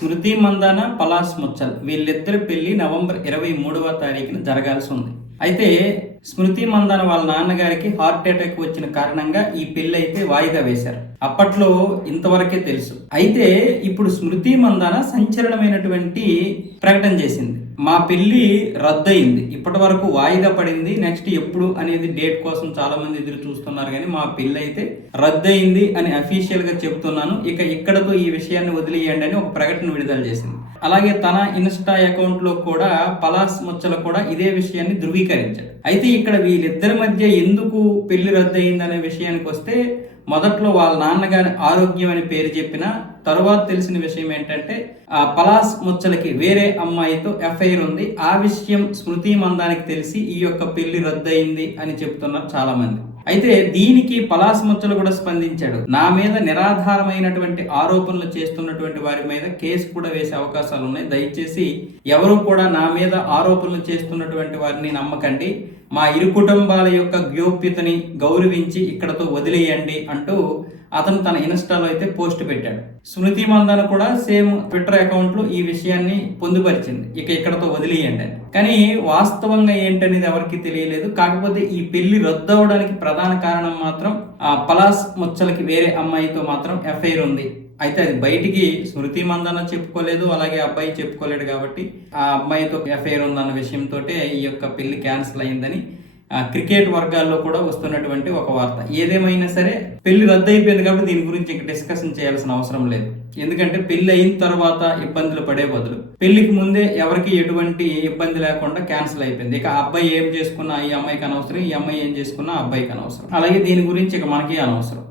స్మృతి మందాన పలాస్ ముచ్చల్. వీళ్ళిద్దరి పెళ్ళి నవంబర్ ఇరవై మూడవ తారీఖున జరగాల్సి ఉంది. అయితే స్మృతి మందన వాళ్ళ నాన్నగారికి హార్ట్ అటాక్ వచ్చిన కారణంగా ఈ పెళ్ళి అయితే వాయిదా వేశారు. అప్పట్లో ఇంతవరకే తెలుసు. అయితే ఇప్పుడు స్మృతి మందన సంచలనమైనటువంటి ప్రకటన చేసింది. మా పెళ్ళి రద్దయింది. ఇప్పటి వరకు వాయిదా పడింది. నెక్స్ట్ ఎప్పుడు అనేది డేట్ కోసం చాలా మంది ఎదురు చూస్తున్నారు కానీ మా పెళ్ళి అయితే రద్దయింది అని అఫీషియల్గా చెబుతున్నాను. ఇక ఇక్కడతో ఈ విషయాన్ని వదిలేయండి అని ఒక ప్రకటన విడుదల చేసింది. అలాగే తన ఇన్స్టా అకౌంట్లో కూడా పలాస్ ముచ్చల కూడా ఇదే విషయాన్ని ధృవీకరించాడు. అయితే ఇక్కడ వీళ్ళిద్దరి మధ్య ఎందుకు పెళ్ళి రద్దయిందనే అనే విషయానికి వస్తే మొదట్లో వాళ్ళ నాన్నగారి ఆరోగ్యం అని పేరు చెప్పిన తరువాత తెలిసిన విషయం ఏంటంటే ఆ పలాస్ ముచ్చలకి వేరే అమ్మాయితో ఎఫ్ఐఆర్ ఉంది. ఆ విషయం స్మృతి మందానికి తెలిసి ఈ యొక్క పెళ్ళి రద్దయింది అని చెప్తున్నారు చాలా మంది అయితే దీనికి పలాస్ ముచ్చలు కూడా స్పందించాడు. నా మీద నిరాధారమైనటువంటి ఆరోపణలు చేస్తున్నటువంటి వారి మీద కేసు కూడా వేసే అవకాశాలు ఉన్నాయి. దయచేసి ఎవరు కూడా నా మీద ఆరోపణలు చేస్తున్నటువంటి వారిని నమ్మకండి. మా ఇరు కుటుంబాల యొక్క గోప్యతని గౌరవించి ఇక్కడతో వదిలేయండి అంటూ అంటూ అతను తన ఇన్స్టాలో అయితే పోస్ట్ పెట్టాడు. స్మృతి మందాన కూడా సేమ్ ట్విట్టర్ అకౌంట్లో ఈ విషయాన్ని పొందుపరిచింది. ఇక ఇక్కడతో వదిలేయండి అని. కానీ వాస్తవంగా ఏంటనేది ఎవరికి తెలియలేదు. కాకపోతే ఈ పెళ్ళి రద్దు అవడానికి ప్రధాన కారణం మాత్రం ఆ పలాస్ ముచ్చలకి వేరే అమ్మాయితో మాత్రం ఎఫ్ఐఆర్ ఉంది. అయితే అది బయటికి స్మృతి మందన చెప్పుకోలేదు అలాగే అబ్బాయి చెప్పుకోలేడు కాబట్టి ఆ అమ్మాయితో ఎఫ్ఐఆర్ ఉందన్న విషయంతో ఈ యొక్క పెళ్ళి క్యాన్సిల్ అయిందని క్రికెట్ వర్గాల్లో కూడా వస్తున్నటువంటి ఒక వార్త. ఏదేమైనా సరే పెళ్ళి రద్దు అయిపోయింది కాబట్టి దీని గురించి ఇంకా డిస్కషన్ చేయాల్సిన అవసరం లేదు. ఎందుకంటే పెళ్ళి అయిన తర్వాత ఇబ్బందులు పడే బదులు పెళ్ళికి ముందే ఎవరికి ఎటువంటి ఇబ్బంది లేకుండా క్యాన్సిల్ అయిపోయింది. ఇక ఆ అబ్బాయి ఏం చేసుకున్నా ఈ అమ్మాయికి అనవసరం ఈ అమ్మాయి ఏం చేసుకున్నా ఆ అబ్బాయికి అనవసరం. అలాగే దీని గురించి ఇక మనకి అనవసరం.